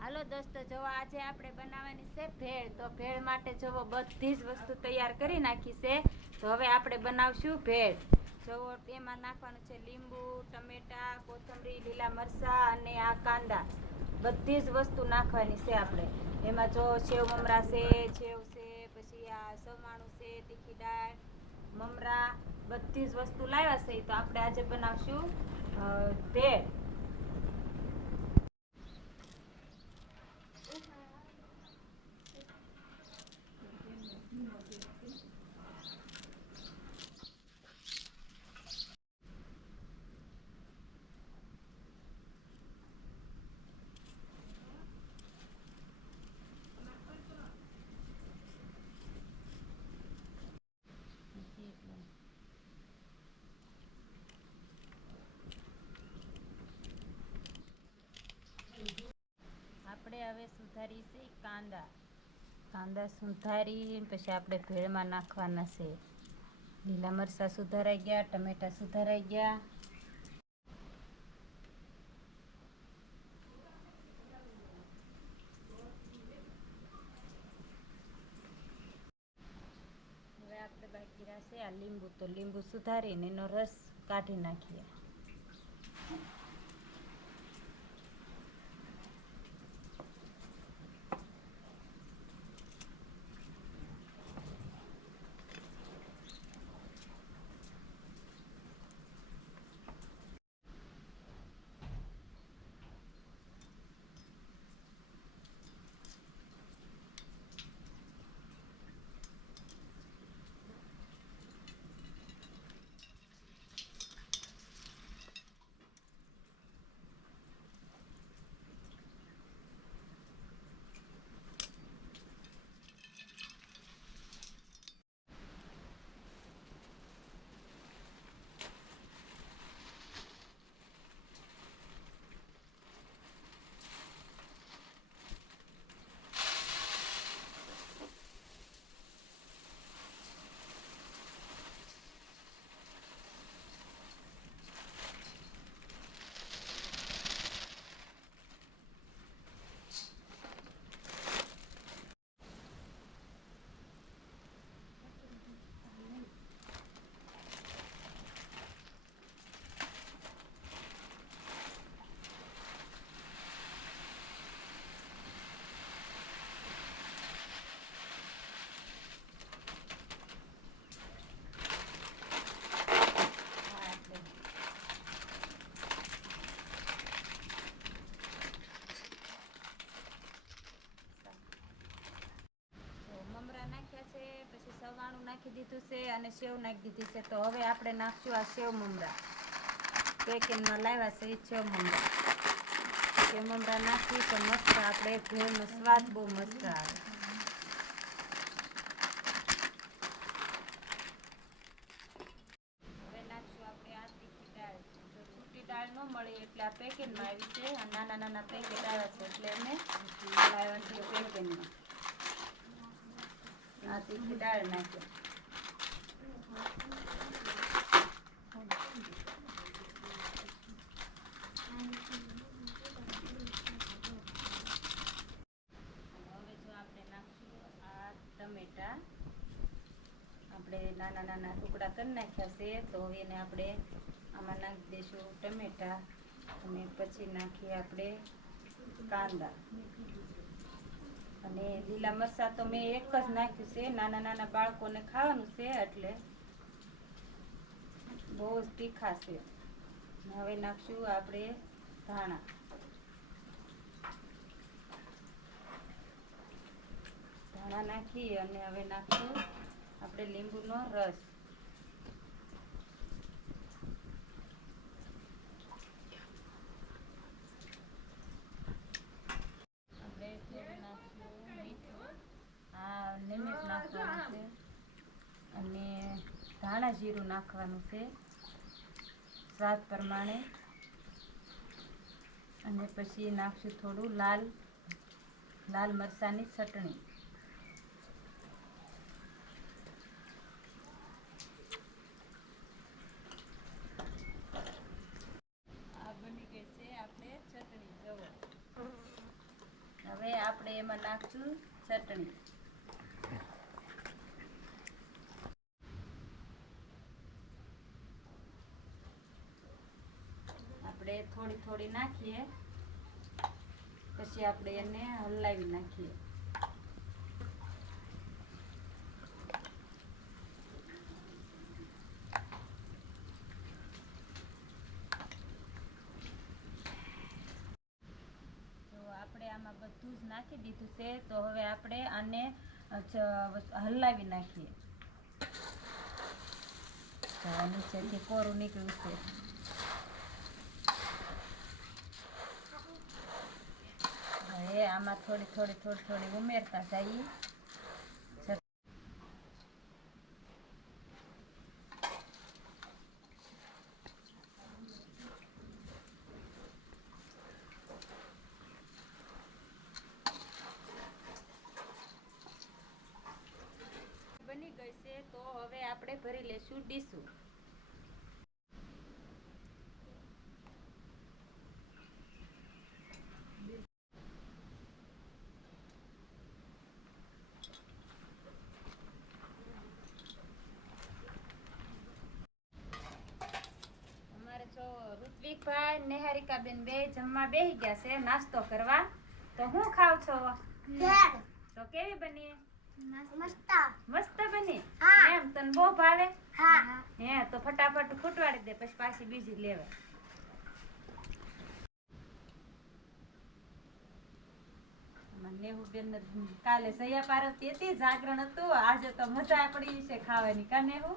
હાલો દોસ્તો, જો આજે આપણે બનાવવાની છે ભેળ. તો ભેળ માટે જો બધી જ વસ્તુ તૈયાર કરી નાખી છે. તો હવે આપણે બનાવશું ભેળ. જો એમાં નાખવાનું છે લીંબુ, ટમેટા, કોથમરી, લીલા મરચાં અને આ કાંદા. બધી જ વસ્તુ નાખવાની છે આપણે. એમાં જો સેવ મમરા છે, સેવ છે, પછી આ સવાણું છે, તીખી દાળ, મમરા, બધી જ વસ્તુ લાવ્યા છે. તો આપણે આજે બનાવશું ભેળ. આપણે હવે સુધારી છે કાંદા સુધારી પછી આપણે ભેળમાં નાખવાના છે. લીલા મરચાં સુધારાઈ ગયા, ટમેટા સુધારાઈ ગયા. હવે આપણે બાકી રહેશે આ લીંબુ. તો લીંબુ સુધારીને એનો રસ કાઢી નાખીએ. મમરા નાખ્યા છે, પછી સવાણું નાખી દીધું છે અને સેવ નાખી દીધી છે. તો હવે આપણે નાખશું આ સેવ મમરા. પેકેટમાં લાવ્યા છે એ સેવ મમરા. સેવ મમરા નાખી તો મસ્ત આપણે ભેળનો સ્વાદ બહુ મસ્ત આવે. હવે નાખશું આપણે આ તીખી દાળ. જો છૂટી દાળ ન મળે એટલે આ પેકેટમાં આવી છે. નાના નાના પેકેટ આવ્યા છે એટલે એને લાવ્યા છે પેકેટમાં. આ તીખી દાળ નાખીએ. હવે જો આપણે નાખશું આ ટમેટા. આપણે નાના નાના ટુકડા કરી નાખ્યા છે. તો એને આપણે આમાં નાખી દઈશું ટમેટા અને પછી નાખીએ આપણે કાંદા અને લીલા મરચાં. તો મેં એક જ નાખ્યું છે. નાના નાના બાળકોને ખાવાનું છે એટલે બહુ જ તીખા છે. હવે નાખશું આપણે ધાણા. ધાણા નાખી અને હવે નાખશું આપણે લીંબુનો રસ. આપણે થોડું નાખશું મીઠું. આ નિમક નાખવાનું છે અને ધાણા જીરું નાખવાનું છે સ્વાદ પ્રમાણે. અને પછી નાખશું થોડું લાલ મરચાંની ચટણી. આ બની ગઈ છે આપણે ચટણી. જવો આપણે એમાં નાખશું ચટણી. આપણે થોડી થોડી નાખીએ, પછી આપણે એને હલાવી નાખીએ. આમાં બધું જ નાખી દીધું છે, તો હવે આપણે આને હલાવી નાખીએ. નીચેથી કોરું નીકળ્યું છે. હવે આમાં થોડી ઉમેરતા જઈએ. બની ગઈ છે, તો હવે આપણે ભરી લેશું ડીશું. અમારે જો ઋત્વિકભાઈ નેહારિકાબેન બે જમવા બેસી ગયા છે નાસ્તો કરવા. તો હું ખાવ છો? તો કેવી બની? મસ્ત બની. એમ તને બહુ ભાવે? હે તો ફટાફટ ફૂટવાડી દે, પછી પાછી બીજી લેવા. નેહુબેન કાલે સૈયા પાર્વતી હતી, જાગરણ હતું. આજે તો મજા પડી છે ખાવાની. કા નેહુ?